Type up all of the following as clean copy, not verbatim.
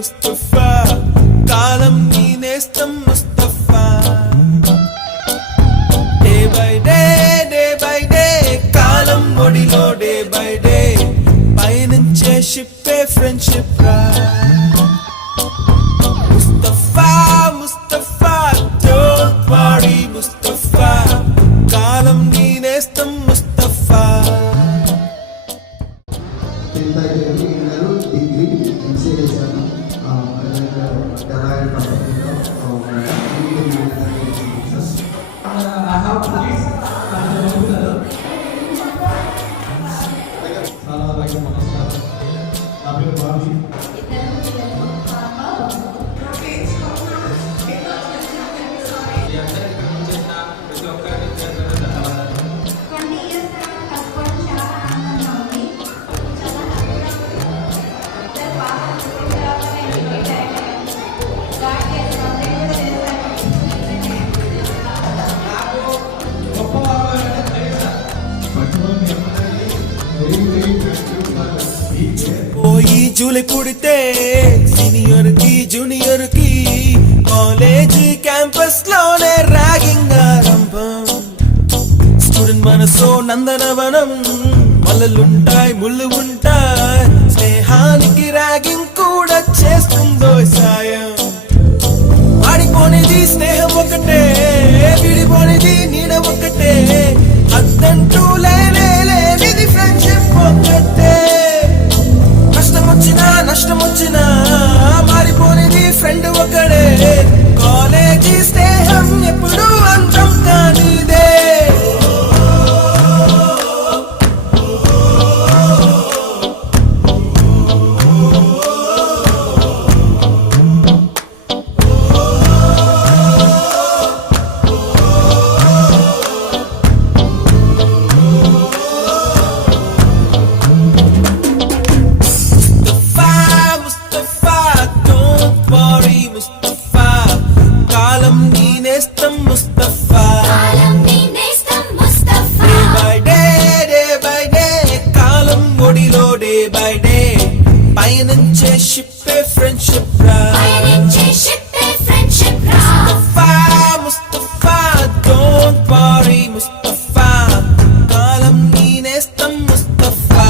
ముస్తఫా కాలం నీ నేస్తం Mustafa day by day కాలం ఒడిలో డే బై డే పయనించే షిప్పే ఫ్రెండ్షిప్ రా ముస్తఫా ముస్తఫా డోంట్ వరీ ముస్తఫా కాలం నీ నేస్తం ముస్తఫా పోయి జూలై పుడితే సీనియర్ కి జూనియర్ కి కాలేజీ క్యాంపస్ లోనే ర్యాగింగ్ ఆరంభం స్టూడెంట్ మనసో నందనవనం మల్లలుంటాయి ముళ్ళు ఉంటాయి స్నేహానికి ర్యాగింగ్ కూడా చేస్తుందో సాయం ఆడిపోనిది స్నేహం ఒకటే విడిపోనిది నీడ ఒకటే అద్దంటూ లేనిది ఫ్రెండ్షిప్ ఒకటే నష్టం వచ్చినా మారిపోనిది ఫ్రెండ్ ఒకడే కాలేజీ స్నేహం ఎప్పుడు అంతం కానిదే షిప్పే ఫ్రెండ్షిప్ రా ముస్తఫా డోంట్ వరీ ముస్తఫా కాలం నీ నేస్తం ముస్తఫా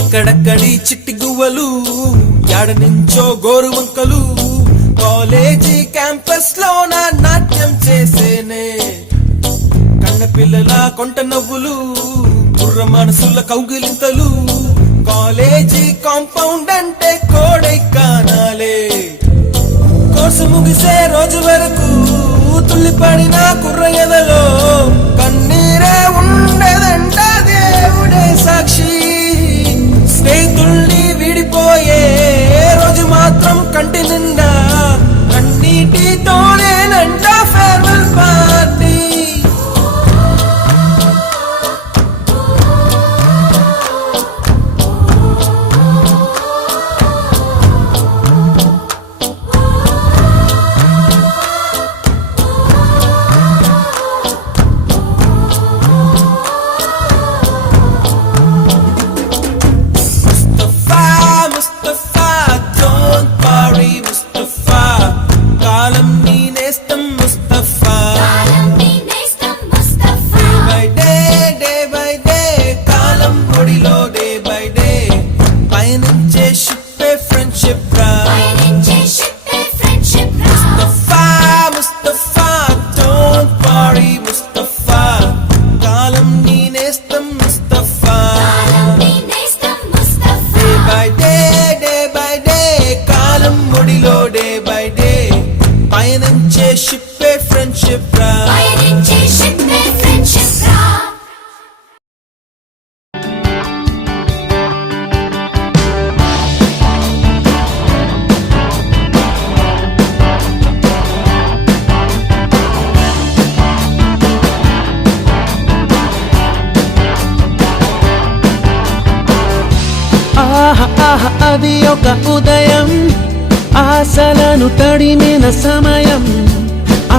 ఎక్కడక్కడి చిట్టి గువ్వలు యాడ నుంచో గోరు వంకలు కాలేజీ క్యాంపస్ లోన నాట్యం చేసేనే కన్న పిల్లల కొంట నవ్వులు బుర్ర మనసుల కౌగిలింతలు కాలేజీ కాంపౌండ్ అంటే కోడై కానాలే కోర్సు ముగిసే రోజు వరకు తుల్లిపడిన కుర్ర ఎదలో కన్నీరే ఉండదంట దేవుడే సాక్షి స్నేహితుల్ని విడిపోయే రోజు మాత్రం కంటి నిండా కన్నీటితోనేనంట ఫేర్వెల్ పార్టీ అది ఒక ఉదయం, ఆశలను తడిమిన సమయం.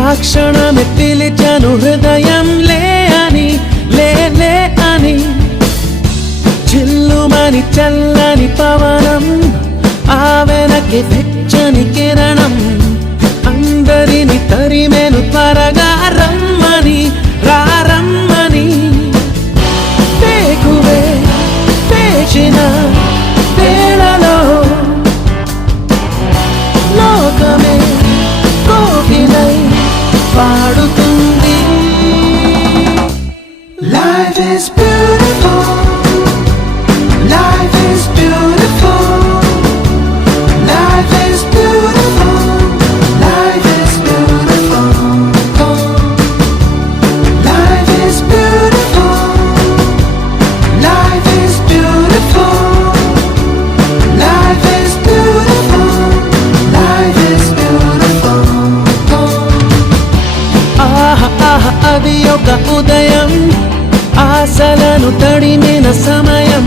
ఆ క్షణమే పిలిచాను హృదయం, లే అని, లే లే అని. చిల్లుమని చల్లని పవనం, ఆ వెనక్కి వెచ్చని కిరణం. అందరిని తరిమేను త్వరగా రమ్మని, రారమ్మని. వేకువే వేచిన వేళలో లోకమే కోకిలై పాడుతుంది. Life is beautiful, life is beautiful, life is beautiful, life is beautiful, life is beautiful, life is beautiful, life is beautiful, life is beautiful. ఆహా ఆహా అది ఒక ఉదయం, ఆశలను తడిమిన సమయం.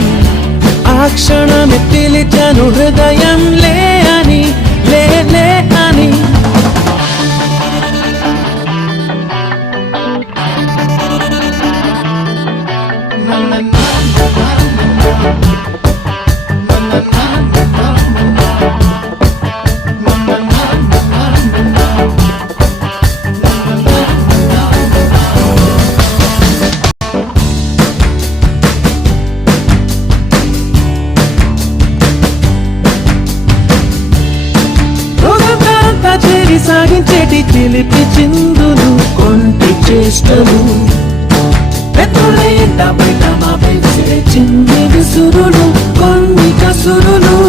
ఆ క్షణమే పిలిచాను హృదయం, లే అని, లే లే అని. రోజంతా చేరి సాగించేటి చిలిపి చిందులు, కొంటి చేష్టలు. పెద్దల ఎంట బయట మా పెంచే చిన్ని విసురులు, కొన్ని కసురులు.